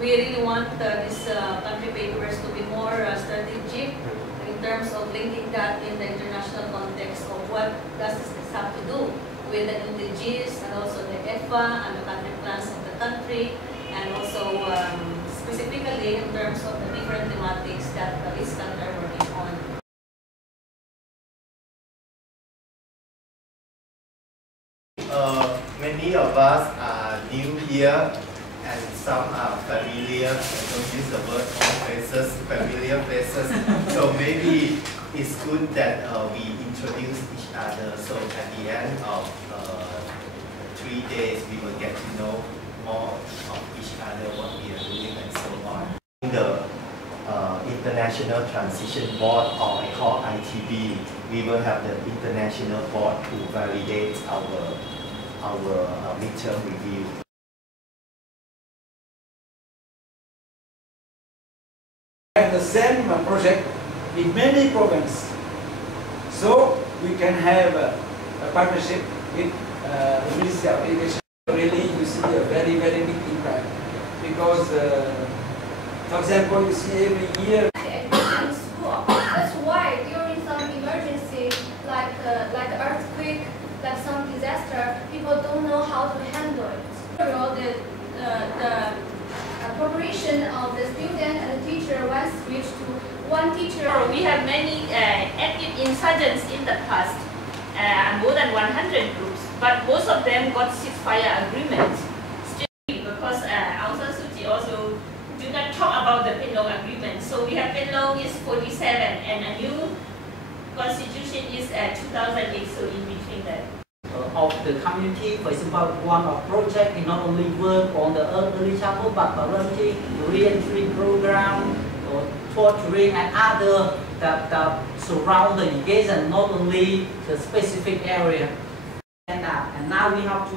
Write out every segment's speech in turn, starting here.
we really want these country papers to be more strategic in terms of linking that in the international context of what does this have to do with the NDGs and also the EFA and the country plans of the country, and also specifically in terms of the different thematics that these countries are working on. Many of us are new here and some are familiar. I don't use the word all faces, familiar faces. So maybe it's good that we introduce each other. So at the end of 3 days, we will get to know more of each other, what we are doing and so on. The International Transition Board, or I call ITB, we will have the international board to validate our midterm review. Have the same project in many provinces, so we can have a partnership with the Ministry of Education. Really, you see a very big impact because, for example, you see every year. In school. That's why during some emergency, like earthquake, like some disaster, people don't know how to handle it. The cooperation of the student and the teacher once switched to one teacher. We have many active insurgents in the past, more than 100 groups, but most of them got ceasefire agreements. Still, because Aung San Suu Kyi also do not talk about the Penlong agreement. So we have Penlong is 47 and a new constitution is 2008, so in between that. Of the community, for example, one of project can not only work on the early childhood but parenting, re-entry program, or torturing and other that surround the engagement, not only the specific area. And now we have to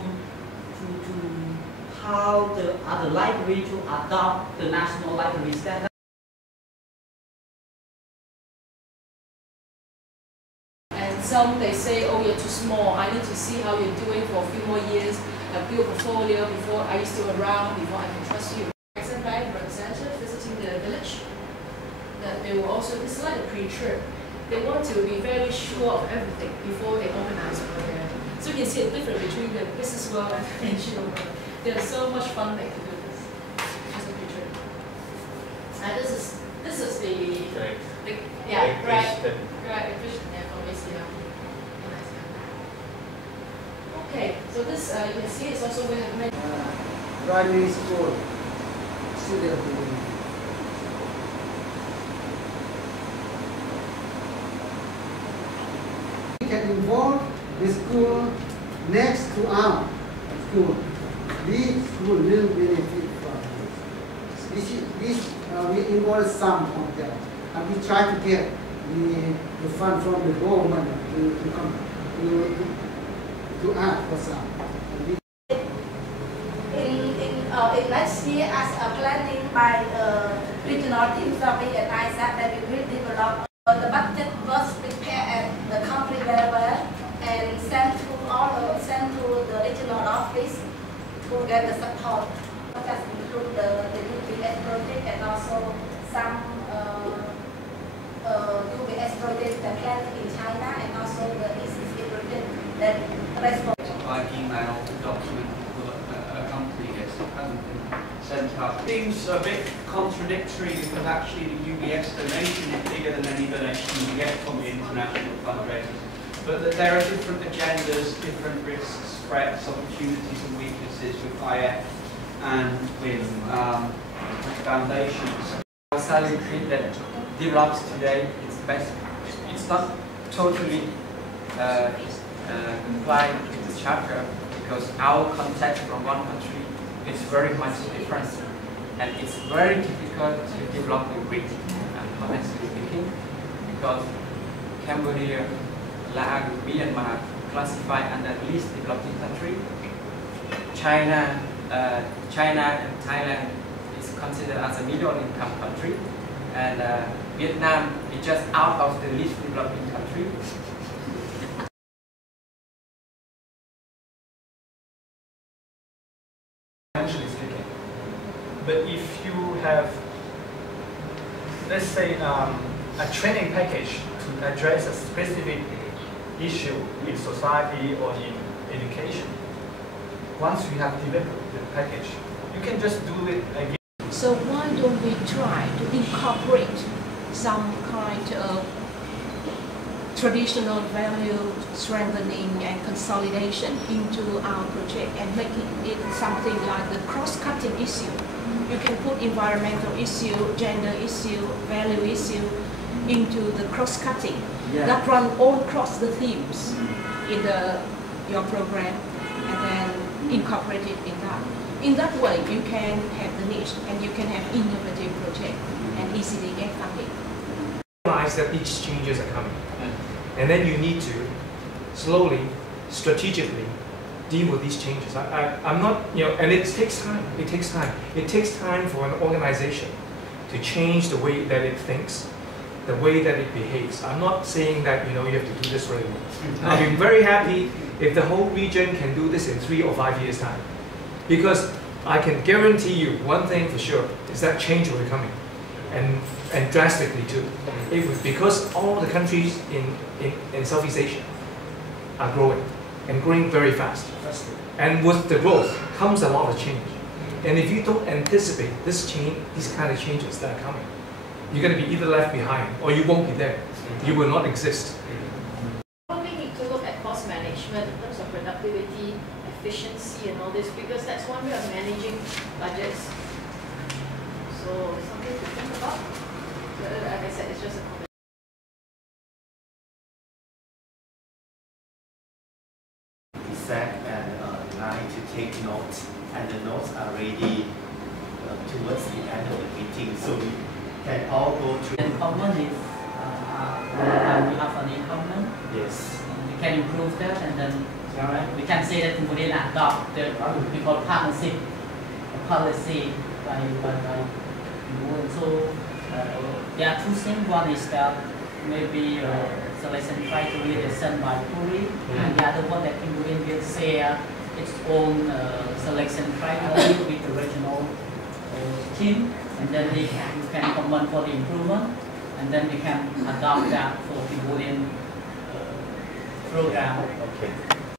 how the other library to adopt the national library standard. Some they say, oh, you're too small, I need to see how you're doing for a few more years, build a portfolio before are you still around, before I can trust you. Except by representative visiting the village, that they will also, this is like a pre-trip. They want to be very sure of everything before they organize over there. So you can see a difference between the business world and the NGO world. There's so much funding to do this as a pre-trip. And this is the yeah, right, the Christian, yeah, from ASEA. Okay, so this you can see is also we have many Primary school student. We can involve the school next to our school. These school will benefit from this. We involve some of them, and we try to get the fund from the government to ask for some. In next year, as a planning by the regional teams of the ISAC, that we will develop the budget was prepared at the country level and sent to the regional office to get the support. Just include the UBS project and also some UBS project that planning in China and also the ECC project that response. By email, the document accompanying it hasn't been sent out. It seems a bit contradictory because actually the UBS donation is bigger than any donation you get from the international fundraisers. But that there are different agendas, different risks, threats, opportunities and weaknesses with IF and with foundations. Our salary grid that develops today is best. It's not totally compliant with the charter because our context from one country is very much different, and it's very difficult to develop a grid. Honestly speaking, because Cambodia, Laos, Myanmar classified under least developing country. China and Thailand is considered as a middle income country, and Vietnam is just out of the least developing country. Financially speaking, but if you have, let's say, a training package to address a specific issue in society or in education. Once you have developed the package, you can just do it again. So why don't we try to incorporate some kind of traditional value strengthening and consolidation into our project and making it something like the cross-cutting issue. You can put environmental issue, gender issue, value issue into the cross-cutting that run all across the themes in your program, and then incorporate it in that. In that way, you can have the niche and you can have innovative project and easily get funding. Realize that these changes are coming, and then you need to slowly, strategically deal with these changes. I'm not, and it takes time. It takes time. It takes time for an organization to change the way that it thinks, the way that it behaves. I'm not saying that you have to do this right away. I'll be very happy if the whole region can do this in 3 or 5 years' time, because I can guarantee you one thing for sure is that change will be coming. And drastically too. Because all the countries in Southeast Asia are growing, and growing very fast. And with the growth comes a lot of change. And if you don't anticipate this change, these kind of changes that are coming, you're going to be either left behind or you won't be there. You will not exist. We need to look at cost management in terms of productivity, efficiency and all this, because that's one way of managing budgets. So something to think about. Like I said, it's just a comment. Set and line to take notes, and the notes are ready towards the end of the meeting, so we can all go through. In common is we have any common. Yes. We can improve that, and then we can say that we adopt the we call partnership policy by so there are 2 things. One is that maybe selection criteria is sent by Puri, and the other one that Cambodia will share its own selection criteria with the regional team, and then you can comment for the improvement, and then we can adopt that for Cambodian program. Okay.